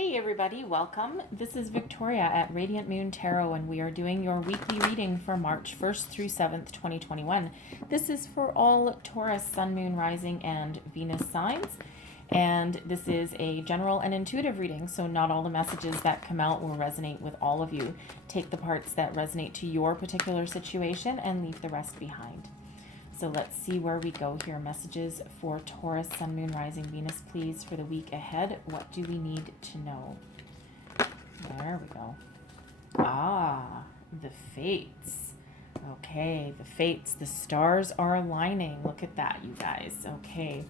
Hey everybody, welcome. This is Victoria at Radiant Moon Tarot, and we are doing your weekly reading for March 1st through 7th, 2021. This is for all Taurus, Sun, Moon, Rising, and Venus signs. And this is a general and intuitive reading, so not all the messages that come out will resonate with all of you. Take the parts that resonate to your particular situation and leave the rest behind. So let's see where we go here. Messages for Taurus, Sun, Moon, Rising, Venus, please, for the week ahead. What do we need to know? There we go. Ah, the fates. Okay, the fates. The stars are aligning. Look at that, you guys. Okay.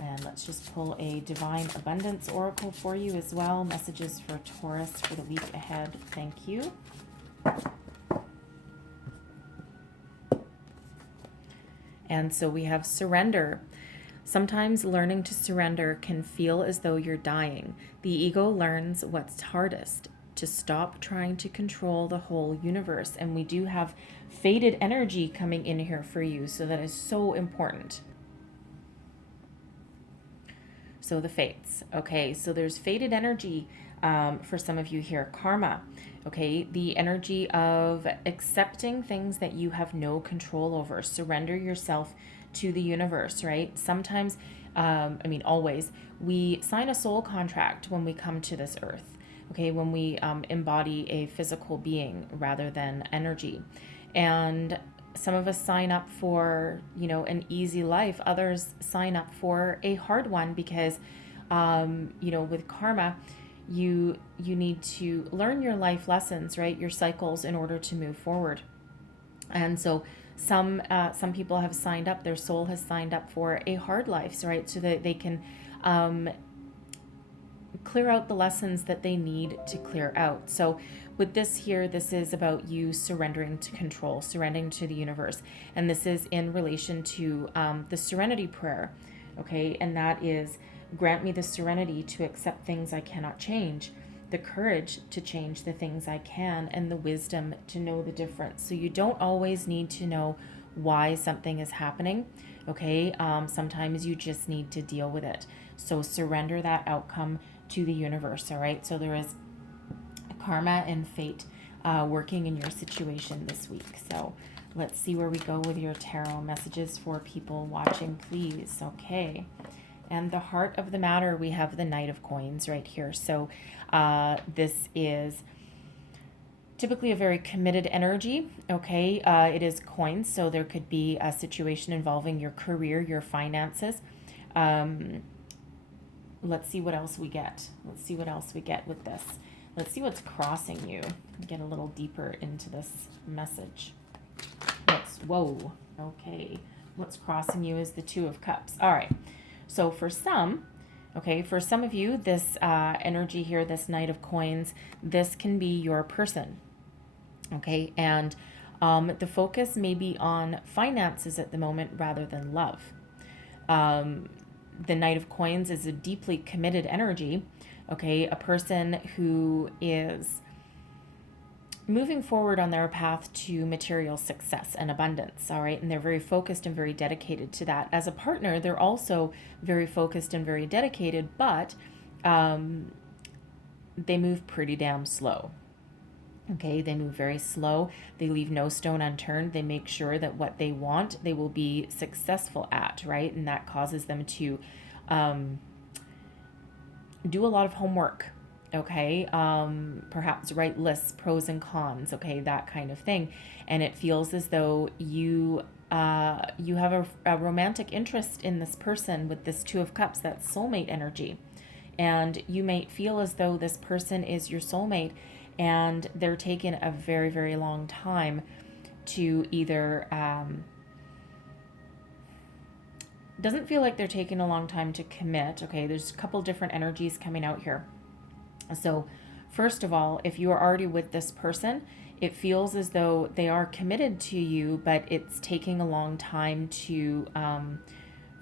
And let's just pull a Divine Abundance Oracle for you as well. Messages for Taurus for the week ahead. Thank you. And so we have surrender. Sometimes learning to surrender can feel as though you're dying. The ego learns what's hardest, to stop trying to control the whole universe. And we do have fated energy coming in here for you, so that is so important. So the fates. Okay, so there's fated energy for some of you here. Karma. Okay, the energy of accepting things that you have no control over. Surrender yourself to the universe, right? Sometimes, always, we sign a soul contract when we come to this earth, okay, when we embody a physical being rather than energy. And some of us sign up for, an easy life. Others sign up for a hard one because, with karma, you need to learn your life lessons, right? Your cycles in order to move forward. And so some people have signed up, their soul has signed up for a hard life, right? So that they can clear out the lessons that they need to clear out. So with this here, this is about you surrendering to control, surrendering to the universe. And this is in relation to the serenity prayer, okay? And that is, grant me the serenity to accept things I cannot change, the courage to change the things I can, and the wisdom to know the difference. So you don't always need to know why something is happening, okay? Sometimes you just need to deal with it. So surrender that outcome to the universe, all right? So there is karma and fate working in your situation this week. So let's see where we go with your tarot messages for people watching, please. Okay. And the heart of the matter, we have the Knight of Coins right here. So this is typically a very committed energy, okay? It is coins, so there could be a situation involving your career, your finances. Let's see what else we get. Let's see what else we get with this. Let's see what's crossing you. Get a little deeper into this message. Whoa, okay. What's crossing you is the Two of Cups. All right. So for some of you, this energy here, this Knight of Coins, this can be your person, okay? And the focus may be on finances at the moment rather than love. The Knight of Coins is a deeply committed energy, okay? A person who is moving forward on their path to material success and abundance, all right? And they're very focused and very dedicated to that. As a partner, they're also very focused and very dedicated, but they move pretty damn slow, okay? They move very slow. They leave no stone unturned. They make sure that what they want, they will be successful at, right? And that causes them to do a lot of homework, okay? Perhaps write lists, pros and cons, okay? That kind of thing. And it feels as though you have a romantic interest in this person with this Two of Cups, that soulmate energy. And you may feel as though this person is your soulmate, and they're taking a very, very long time to either, doesn't feel like they're taking a long time to commit, okay? There's a couple different energies coming out here. So first of all, if you are already with this person, it feels as though they are committed to you, but it's taking a long time to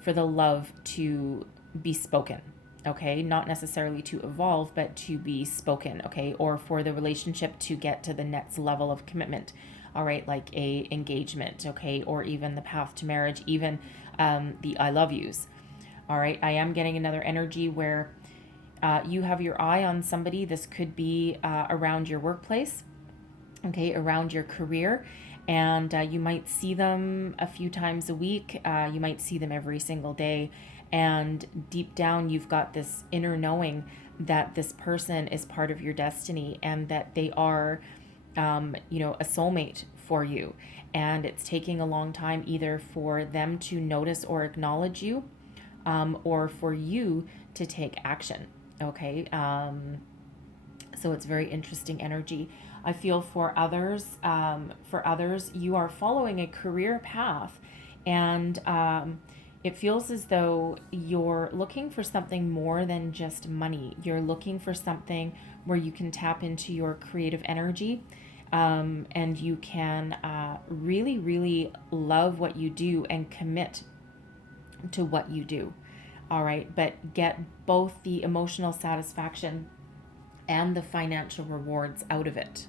for the love to be spoken, okay? Not necessarily to evolve, but to be spoken, okay? Or for the relationship to get to the next level of commitment, all right? Like a engagement, okay? Or even the path to marriage, even the I love yous, all right? I am getting another energy where You have your eye on somebody. This could be around your workplace, okay, around your career. And you might see them a few times a week. You might see them every single day. And deep down, you've got this inner knowing that this person is part of your destiny and that they are, a soulmate for you. And it's taking a long time either for them to notice or acknowledge you, or for you to take action. Okay. So it's very interesting energy. I feel for others, you are following a career path, and it feels as though you're looking for something more than just money. You're looking for something where you can tap into your creative energy, and you can really, really love what you do and commit to what you do. All right, but get both the emotional satisfaction and the financial rewards out of it.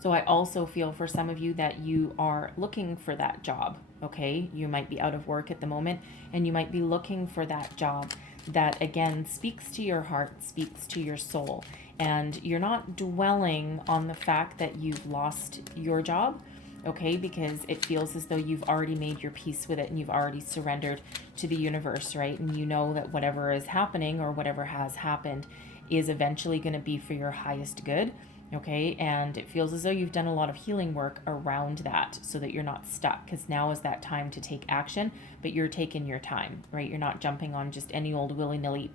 So I also feel for some of you that you are looking for that job, okay? You might be out of work at the moment and you might be looking for that job that, again, speaks to your heart, speaks to your soul. And you're not dwelling on the fact that you've lost your job, okay? Because it feels as though you've already made your peace with it and you've already surrendered to the universe, right? And you know that whatever is happening or whatever has happened is eventually going to be for your highest good, okay? And it feels as though you've done a lot of healing work around that so that you're not stuck, because now is that time to take action, but you're taking your time, right? You're not jumping on just any old willy-nilly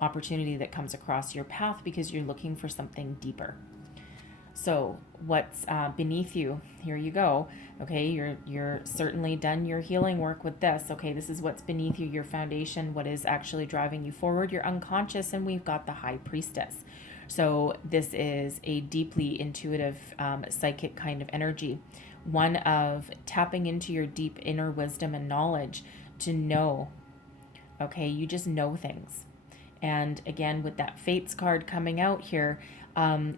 opportunity that comes across your path because you're looking for something deeper. So what's beneath you? Here you go. Okay, you're certainly done your healing work with this. Okay, this is what's beneath you, your foundation, what is actually driving you forward, your unconscious, and we've got the High Priestess. So this is a deeply intuitive, psychic kind of energy, one of tapping into your deep inner wisdom and knowledge to know. Okay, you just know things. And again, with that Fates card coming out here,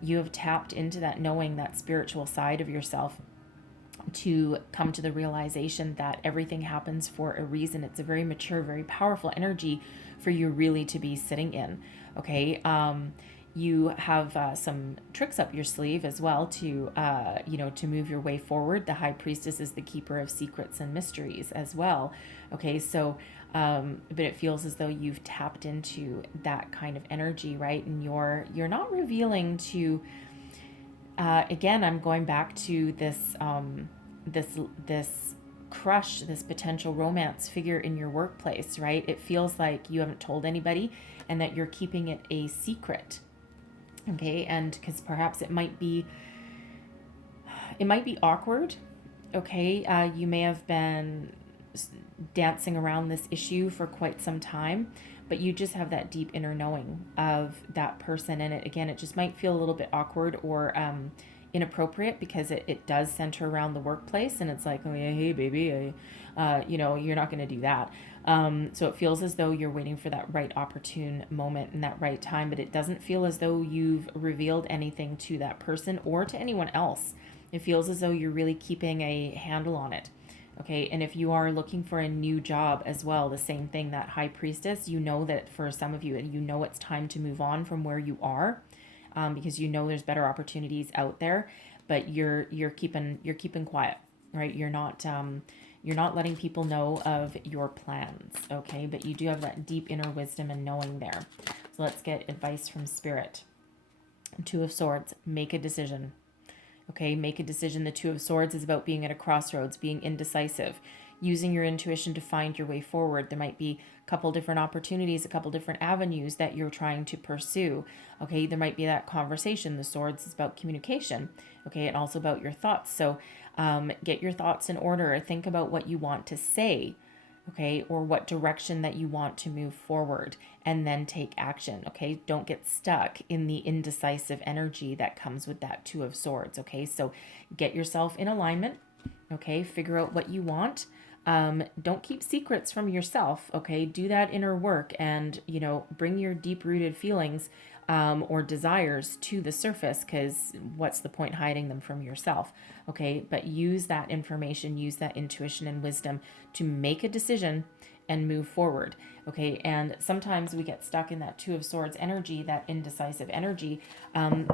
you have tapped into that knowing, that spiritual side of yourself, to come to the realization that everything happens for a reason. It's a very mature, very powerful energy for you really to be sitting in. Okay. You have some tricks up your sleeve as well to, to move your way forward. The High Priestess is the keeper of secrets and mysteries as well. Okay. So, but it feels as though you've tapped into that kind of energy, right? And you're not revealing to, again, I'm going back to this, this crush, this potential romance figure in your workplace, right? It feels like you haven't told anybody and that you're keeping it a secret. Okay. And because perhaps it might be awkward. Okay. You may have been dancing around this issue for quite some time, but you just have that deep inner knowing of that person. And it just might feel a little bit awkward or inappropriate because it does center around the workplace, and it's like, oh yeah, hey baby, you're not going to do that. So it feels as though you're waiting for that right opportune moment and that right time, but it doesn't feel as though you've revealed anything to that person or to anyone else. It feels as though you're really keeping a handle on it. Okay, and if you are looking for a new job as well, the same thing, that High Priestess, you know that for some of you, it's time to move on from where you are, because there's better opportunities out there, but you're keeping quiet, right? You're not letting people know of your plans, okay? But you do have that deep inner wisdom and knowing there. So let's get advice from Spirit. Two of Swords, make a decision. Okay, make a decision. The Two of Swords is about being at a crossroads, being indecisive, using your intuition to find your way forward. There might be a couple different opportunities, a couple different avenues that you're trying to pursue. Okay, there might be that conversation. The Swords is about communication. Okay, and also about your thoughts. So get your thoughts in order. Think about what you want to say. Okay, or what direction that you want to move forward, and then take action. Okay, don't get stuck in the indecisive energy that comes with that Two of Swords. Okay, so get yourself in alignment. Okay, figure out what you want. Don't keep secrets from yourself. Okay, do that inner work and, bring your deep rooted feelings or desires to the surface, because what's the point hiding them from yourself? Okay, but use that information, use that intuition and wisdom to make a decision and move forward. Okay, and sometimes we get stuck in that Two of Swords energy, that indecisive energy,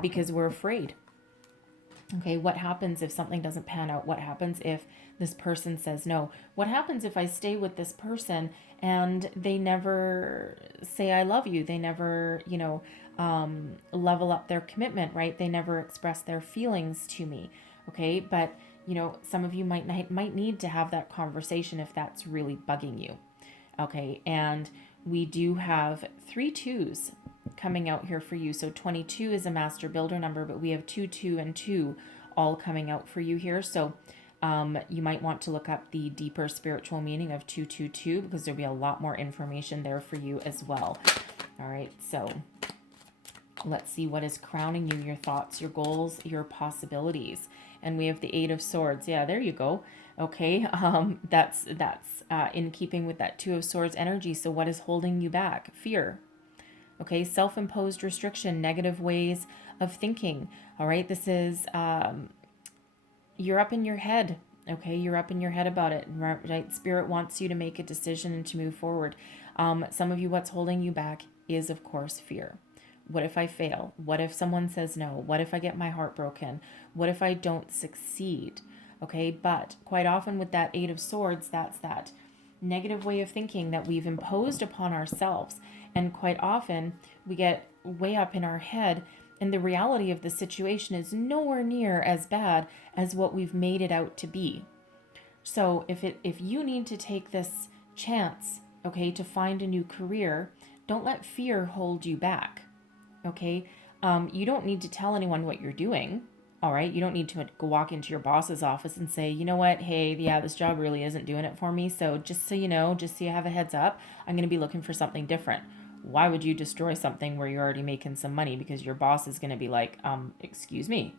because we're afraid. Okay, what happens if something doesn't pan out? What happens if this person says no? What happens if I stay with this person and they never say I love you? They never, level up their commitment, right? They never express their feelings to me. Okay, but some of you might need to have that conversation if that's really bugging you. Okay, and we do have 3 2s coming out here for you. So 22 is a master builder number, but we have 2, 2, and 2 all coming out for you here. So you might want to look up the deeper spiritual meaning of 222 because there'll be a lot more information there for you as well. All right, so let's see what is crowning you, your thoughts, your goals, your possibilities. And we have the 8 of Swords. Yeah, there you go. Okay, that's in keeping with that 2 of Swords energy. So what is holding you back? Fear. Okay, self-imposed restriction, negative ways of thinking. All right, this is, you're up in your head. Okay, you're up in your head about it, right? Spirit wants you to make a decision and to move forward. Some of you, what's holding you back is, of course, fear. What if I fail? What if someone says no? What if I get my heart broken? What if I don't succeed? Okay, but quite often with that 8 of Swords, that's that negative way of thinking that we've imposed upon ourselves. And quite often we get way up in our head and the reality of the situation is nowhere near as bad as what we've made it out to be. So if you need to take this chance, okay, to find a new career, don't let fear hold you back. Okay, you don't need to tell anyone what you're doing. All right, you don't need to go walk into your boss's office and say, you know what, hey, yeah, this job really isn't doing it for me. So just so you know, just so you have a heads up, I'm going to be looking for something different. Why would you destroy something where you're already making some money? Because your boss is going to be like, excuse me.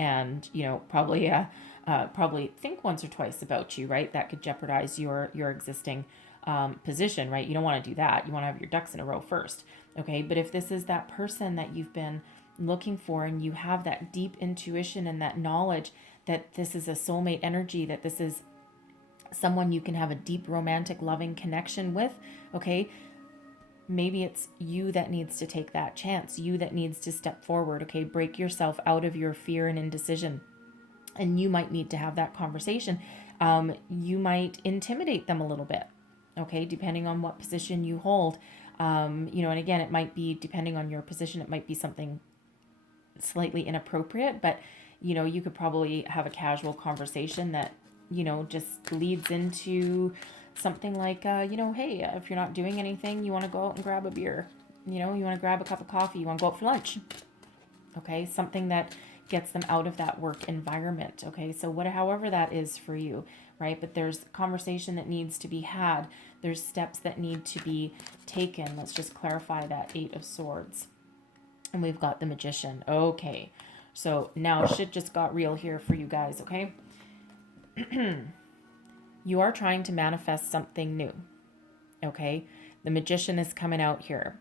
And, probably think once or twice about you, right? That could jeopardize your existing position, right? You don't want to do that. You want to have your ducks in a row first. Okay, but if this is that person that you've been looking for and you have that deep intuition and that knowledge that this is a soulmate energy, that this is someone you can have a deep romantic loving connection with, okay, maybe it's you that needs to take that chance, you that needs to step forward. Okay, break yourself out of your fear and indecision, and you might need to have that conversation. You might intimidate them a little bit, okay, depending on what position you hold. And again, it might be, depending on your position, it might be something slightly inappropriate, but you could probably have a casual conversation that just leads into something like hey, if you're not doing anything, you want to go out and grab a beer, you want to grab a cup of coffee, you want to go out for lunch. Okay, something that gets them out of that work environment. Okay, so however that is for you, right? But there's conversation that needs to be had, there's steps that need to be taken. Let's just clarify that 8 of Swords. And we've got the Magician. Okay, so now shit just got real here for you guys. Okay. You are trying to manifest something new. Okay, the Magician is coming out here.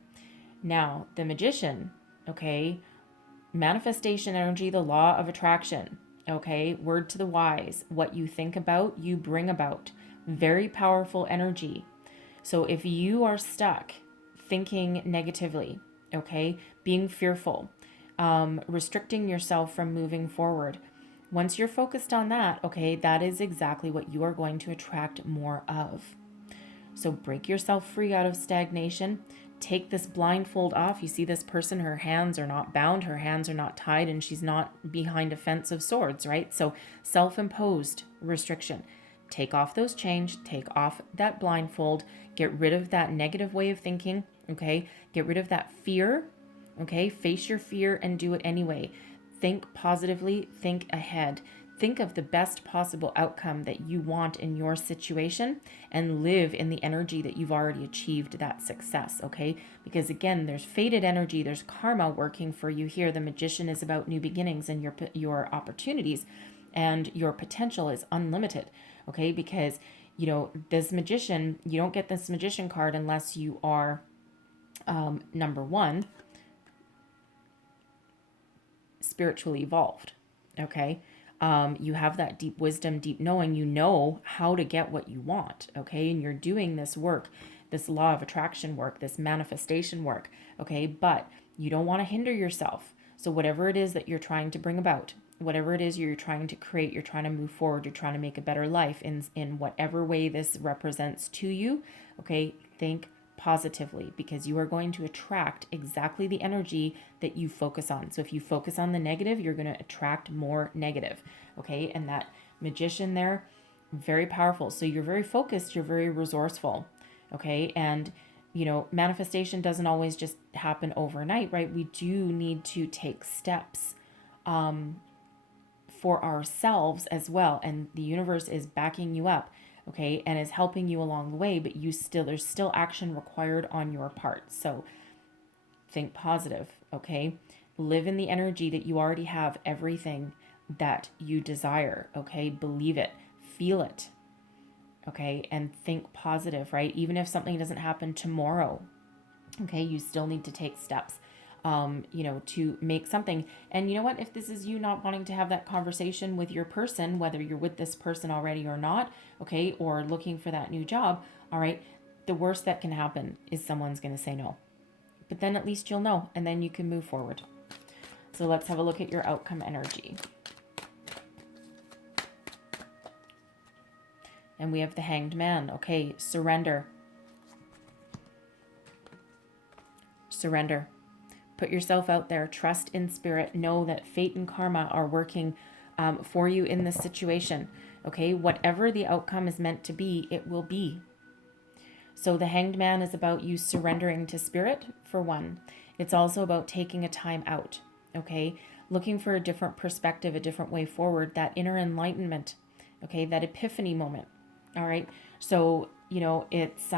Now the Magician, okay, manifestation energy, the law of attraction. Okay, word to the wise, what you think about, you bring about. Very powerful energy. So if you are stuck thinking negatively, okay, being fearful, restricting yourself from moving forward, once you're focused on that, okay, that is exactly what you are going to attract more of. So break yourself free out of stagnation. Take this blindfold off. You see this person, her hands are not bound, her hands are not tied, and she's not behind a fence of swords, right? So self-imposed restriction. Take off those chains, take off that blindfold, get rid of that negative way of thinking, okay? Get rid of that fear, okay? Face your fear and do it anyway. Think positively, think ahead. Think of the best possible outcome that you want in your situation and live in the energy that you've already achieved that success, okay? Because again, there's fated energy, there's karma working for you here. The Magician is about new beginnings and your opportunities, and your potential is unlimited, okay? Because, this Magician, you don't get this Magician card unless you are, number one, spiritually evolved, okay? You have that deep wisdom, deep knowing, you know how to get what you want, okay? And you're doing this work, this law of attraction work, this manifestation work, okay? But you don't want to hinder yourself. So whatever it is that you're trying to bring about, whatever it is you're trying to create, you're trying to move forward, you're trying to make a better life in whatever way this represents to you, okay? Think positively, because you are going to attract exactly the energy that you focus on. So if you focus on the negative, you're going to attract more negative, okay? And that Magician there, very powerful. So you're very focused, you're very resourceful, okay? And manifestation doesn't always just happen overnight, right? We do need to take steps for ourselves as well, and the universe is backing you up, okay, and is helping you along the way, but there's still action required on your part. So think positive, okay? Live in the energy that you already have everything that you desire, okay? Believe it, feel it, okay? And think positive, right? Even if something doesn't happen tomorrow, okay, you still need to take steps to make something. And you know what? If this is you not wanting to have that conversation with your person, whether you're with this person already or not, okay, or looking for that new job, all right, the worst that can happen is someone's going to say no. But then at least you'll know, and then you can move forward. So let's have a look at your outcome energy. And we have the Hanged Man. Okay, surrender. Surrender. Put yourself out there. Trust in spirit. Know that fate and karma are working for you in this situation. Okay, whatever the outcome is meant to be, it will be. So the Hanged Man is about you surrendering to spirit, for one. It's also about taking a time out. Okay, looking for a different perspective, a different way forward, that inner enlightenment. Okay, that epiphany moment. All right, so it's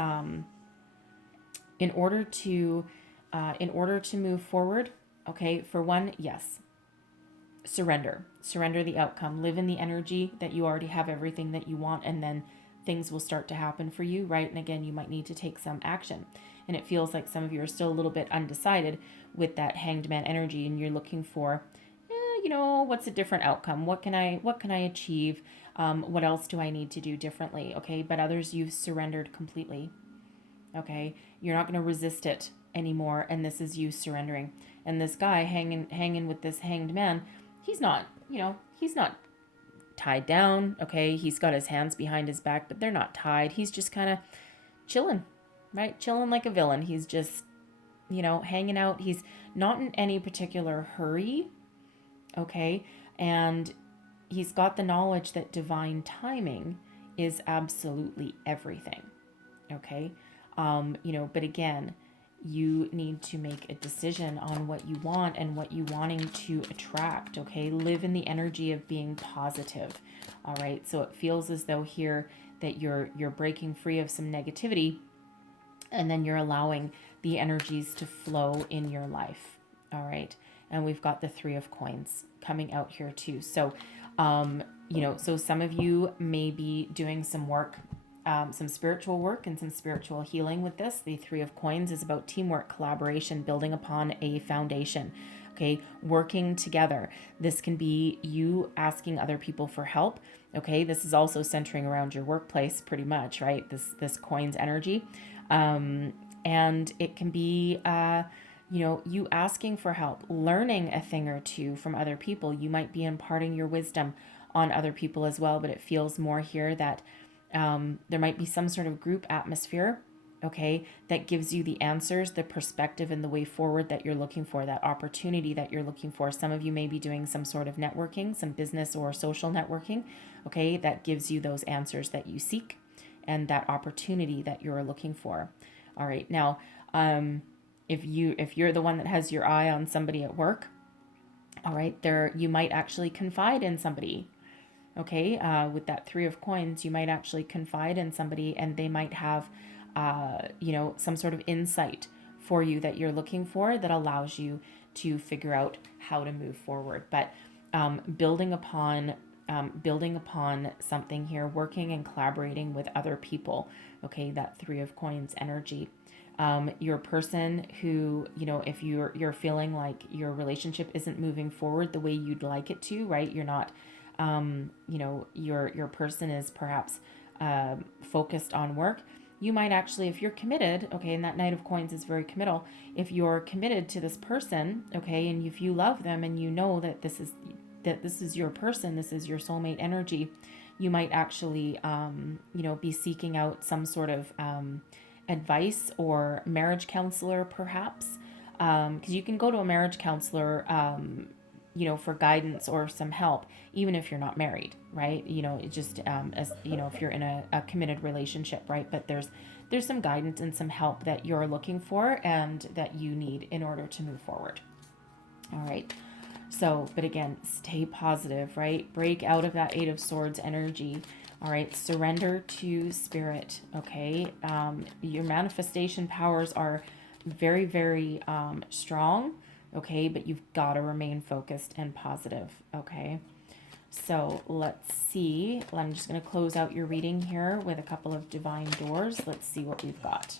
in order to move forward, okay, for one, yes, surrender the outcome, live in the energy that you already have everything that you want, and then things will start to happen for you, right? And again, you might need to take some action, and it feels like some of you are still a little bit undecided with that Hanged Man energy, and you're looking for what's a different outcome, what can I achieve, what else do I need to do differently, okay? But others, you've surrendered completely, okay? You're not going to resist it anymore, and this is you surrendering. And this guy hanging with this Hanged Man, he's not tied down, okay? He's got his hands behind his back, but they're not tied. He's just kind of chilling, right? Chilling like a villain. He's just hanging out. He's not in any particular hurry, okay? And he's got the knowledge that divine timing is absolutely everything, okay? But again, you need to make a decision on what you want and what you wanting to attract, okay? Live in the energy of being positive, all right? So it feels as though here that you're breaking free of some negativity, and then you're allowing the energies to flow in your life, all right? And we've got the Three of Coins coming out here too. So, so some of you may be doing some work, some spiritual work and some spiritual healing with this. The Three of Coins is about teamwork, collaboration, building upon a foundation, okay? Working together. This can be you asking other people for help, okay? This is also centering around your workplace pretty much, right? This coins energy. And it can be, you asking for help, learning a thing or two from other people. You might be imparting your wisdom on other people as well, but it feels more here that there might be some sort of group atmosphere, okay, that gives you the answers, the perspective, and the way forward that you're looking for, that opportunity that you're looking for. Some of you may be doing some sort of networking, some business or social networking, okay, that gives you those answers that you seek and that opportunity that you're looking for. All right, now, if you're the one that has your eye on somebody at work, all right, you might actually confide in somebody. Okay, with that Three of Coins, you might actually confide in somebody, and they might have, some sort of insight for you that you're looking for that allows you to figure out how to move forward. But building upon something here, working and collaborating with other people. Okay, that Three of Coins energy. Your person who, if you're feeling like your relationship isn't moving forward the way you'd like it to, right? You're not you know, your person is perhaps focused on work, you might actually, if you're committed, okay, and that Knight of Coins is very committal, if you're committed to this person, okay, and if you love them and you know that this is your person, this is your soulmate energy, you might actually, you know, be seeking out some sort of advice or marriage counselor, perhaps, because you can go to a marriage counselor, you know, for guidance or some help, even if you're not married, right? You know, it just, as you know, if you're in a committed relationship, right? But there's some guidance and some help that you're looking for and that you need in order to move forward. All right. So, but again, stay positive, right? Break out of that Eight of Swords energy. All right. Surrender to spirit. Okay. Your manifestation powers are very, very strong. Okay. But you've got to remain focused and positive. Okay. So let's see. I'm just going to close out your reading here with a couple of divine doors. Let's see what we've got.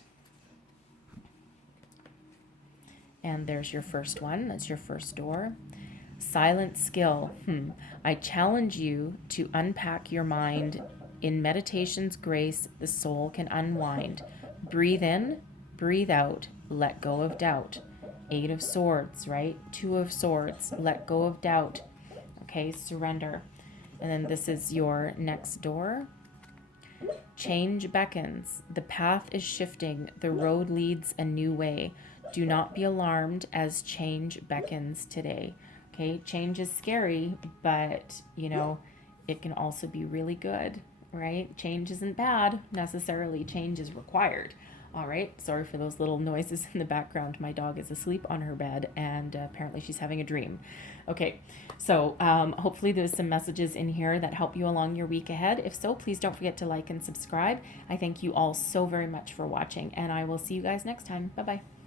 And there's your first one. That's your first door. Silent skill. I challenge you to unpack your mind. In meditation's grace, the soul can unwind. Breathe in, breathe out, let go of doubt. Eight of Swords, right? Two of Swords, let go of doubt. Okay, surrender. And then this is your next door. Change beckons. The path is shifting. The road leads a new way. Do not be alarmed as change beckons today. Okay, change is scary, but, you know, it can also be really good, right? Change isn't bad necessarily. Change is required. All right, sorry for those little noises in the background. My dog is asleep on her bed, and apparently she's having a dream. Okay, so hopefully there's some messages in here that help you along your week ahead. If so, please don't forget to like and subscribe. I thank you all so very much for watching, and I will see you guys next time. Bye-bye.